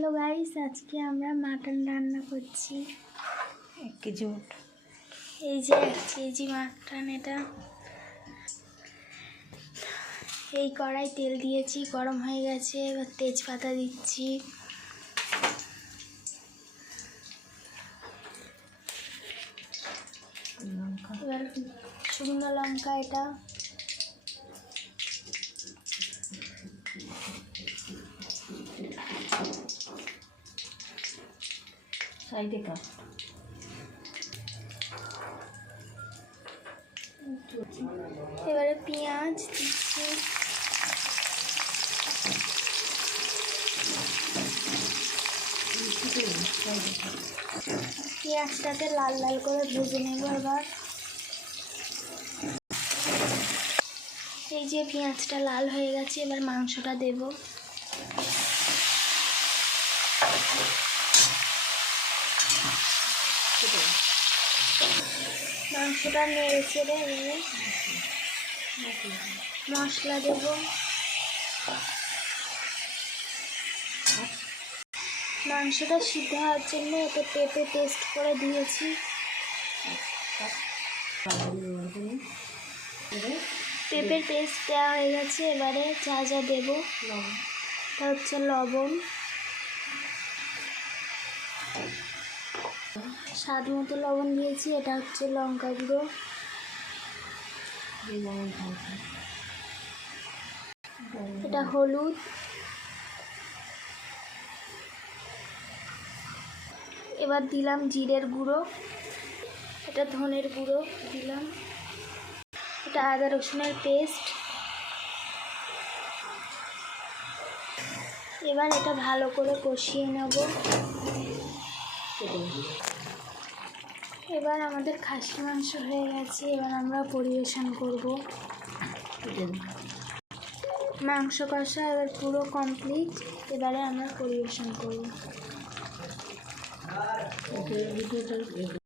Hello guys, আজকে আমরা mutton রান্না করছি। 1 কেজি মটন। এই যে 1 কেজি মাটন। এটা এই কড়াই তেল দিয়েছি, গরম হয়ে গেছে। এবার তেজপাতা দিচ্ছি, এবার শুকনো লঙ্কা, এটা সাইডে কাট। এবারে পেঁয়াজ দিচ্ছি, পেঁয়াজটাকে লাল লাল করে ভেজে নেব। এবার এই যে পেঁয়াজটা লাল হয়ে গেছে, এবার মাংসটা দেব। মাংসটা নেড়ে চেড়ে মশলা দেব। মাংসটা সিদ্ধ হওয়ার জন্য এতে পেঁপে পেস্ট করে দিয়েছি। পেঁপের পেস্ট দেওয়া হয়ে গেছে। এবারে যা যা দেবো তা হচ্ছে লবণ, স্বাদ মতো লবণ দিয়েছি। এটা হচ্ছে লঙ্কা গুঁড়ো, এটা হলুদ, এবার দিলাম জিরের গুঁড়ো, এটা ধনের গুঁড়ো দিলাম, এটা আদা রসুনের পেস্ট। এবার এটা ভালো করে কষিয়ে নেব। এবার আমাদের খাসি মাংস হয়ে গেছে। এবার আমরা পরিবেশন করব। মাংস কষা এবার পুরো কমপ্লিট। এবারে আমরা পরিবেশন করব।